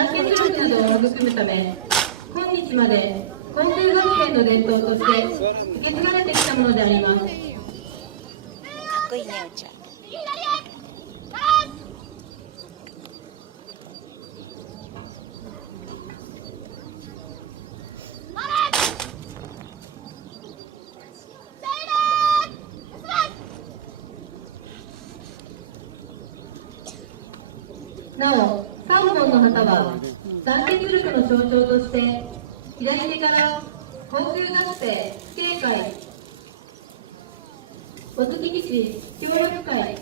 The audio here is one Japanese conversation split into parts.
団結力などを育むため、今日まで航空学園の伝統として受け継がれてきたものであります。かっこいいね、うちゃん。なお、3本の旗は団結力の象徴として、左手から航空学生警戒、小月基地協力会、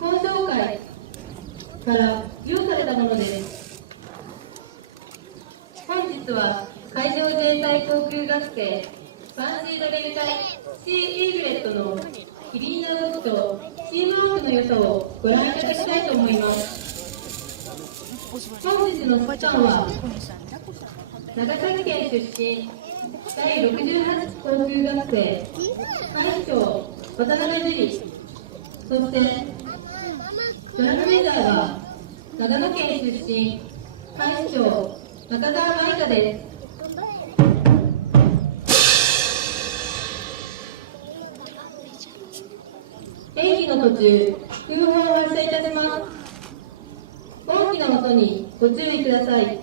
交渉会から授与されたものです。本日は海上自衛隊航空学生ファンシードレル隊シーイーグレットの機敏な動きとチームワークの良さをご覧いただきたいと思います。本日のスパンは長崎県出身第68航空学生海士長渡辺樹里、そしてドラムメジャーは長野県出身海士長中澤舞香です。演技の途中、空砲を発射いたします。大きな音にご注意ください。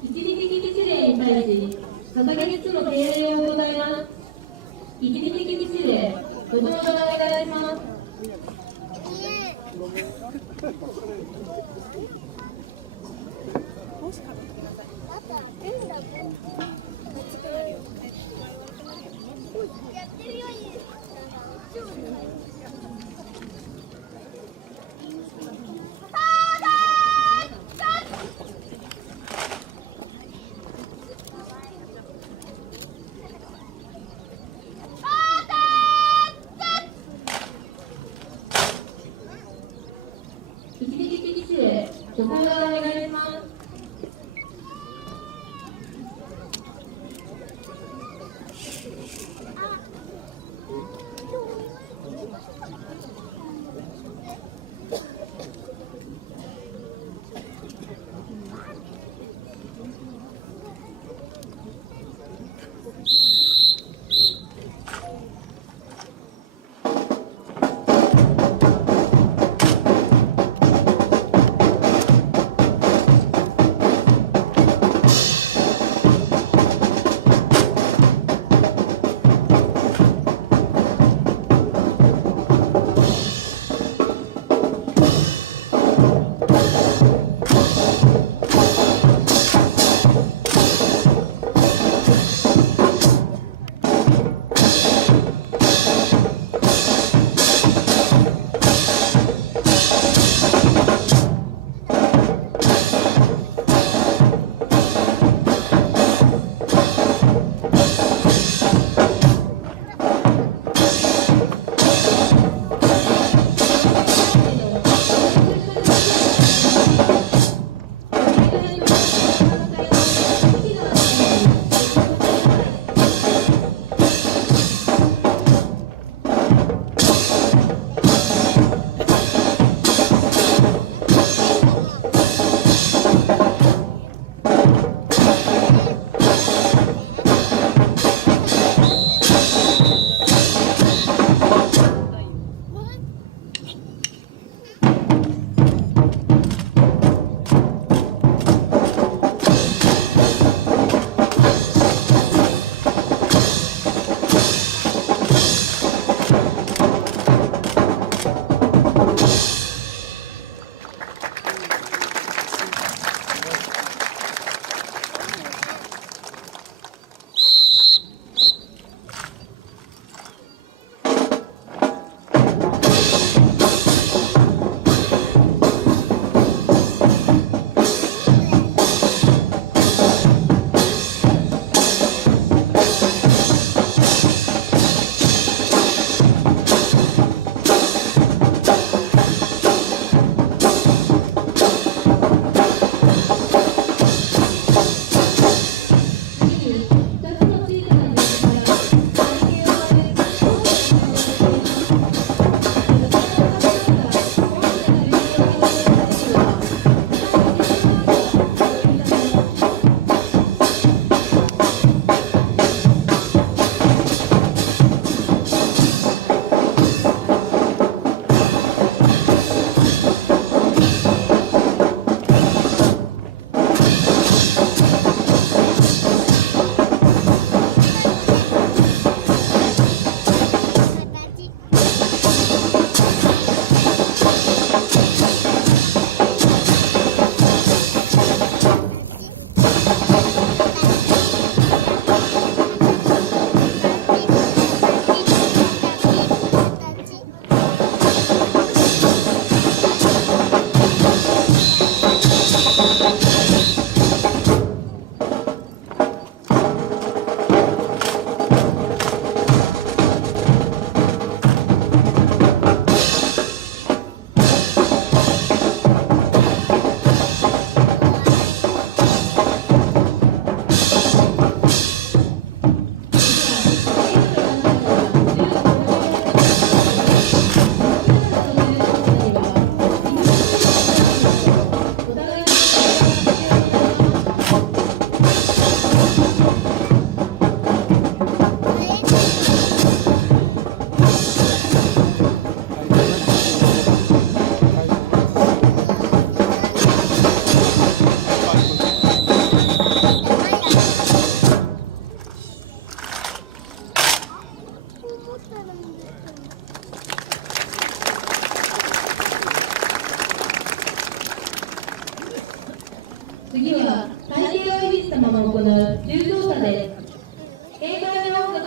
一時的基地令に対し、掲げ3つの命令を行います。一時的基地令、ご登場お願いします。一時的基地令、ご登場お願いします。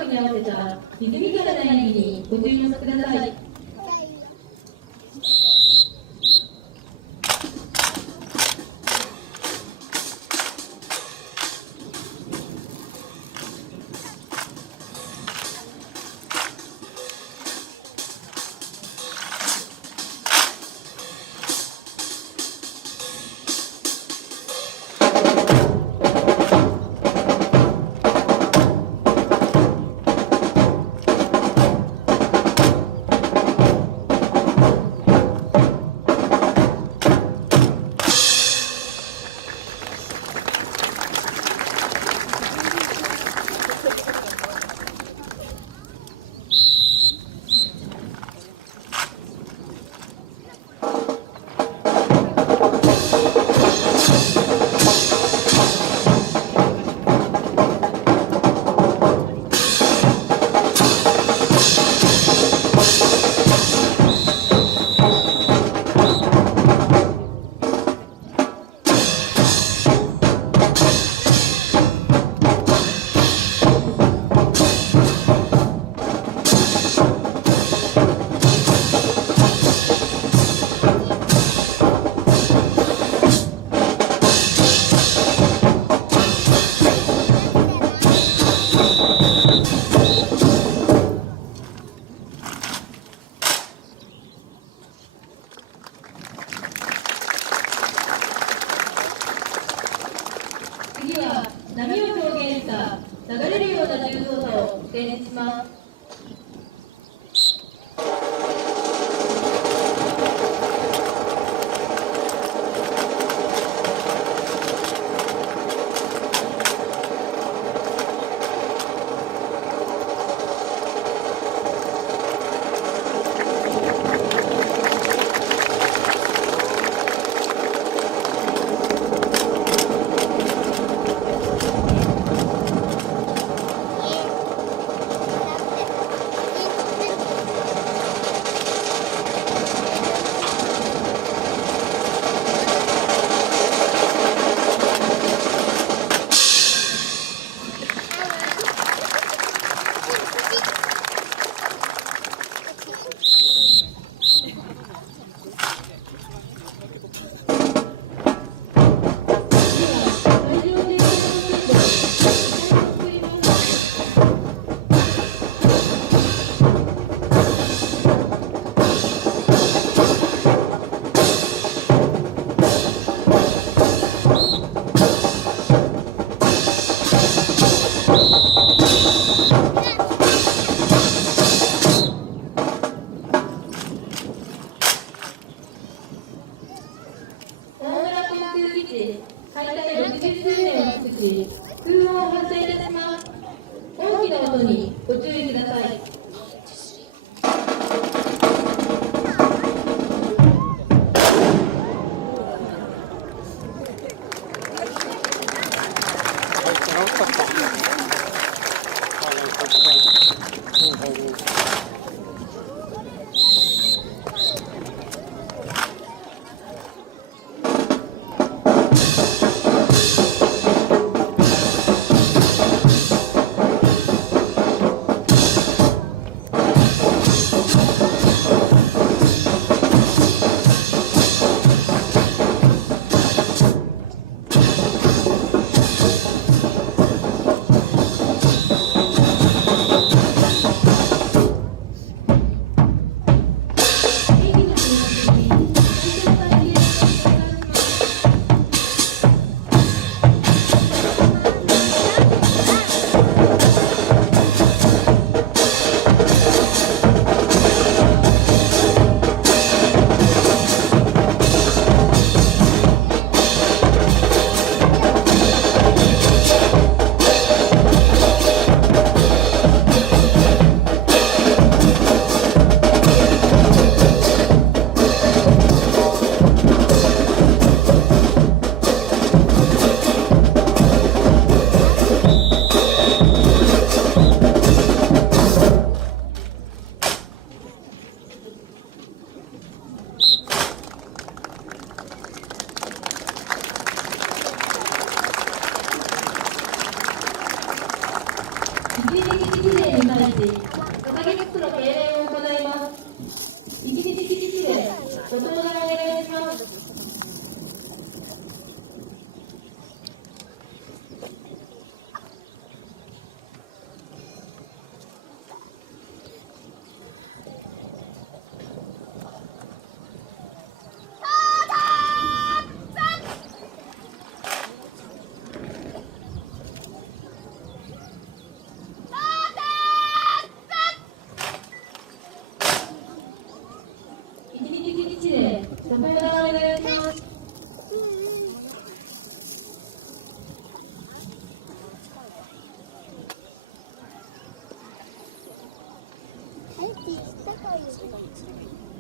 楽に合わせたリズミカルな演技にご注目ください。次は波を表現した流れるような重動作を展示します。開催60周年を祝し、空音を発射いたします。大きな音にご注意ください。基地令に対し5ヶ月の敬礼を行います。一日基地令、ご登壇お願いします。一日基地令、ご登壇お願いします。はい、ピッタコイ。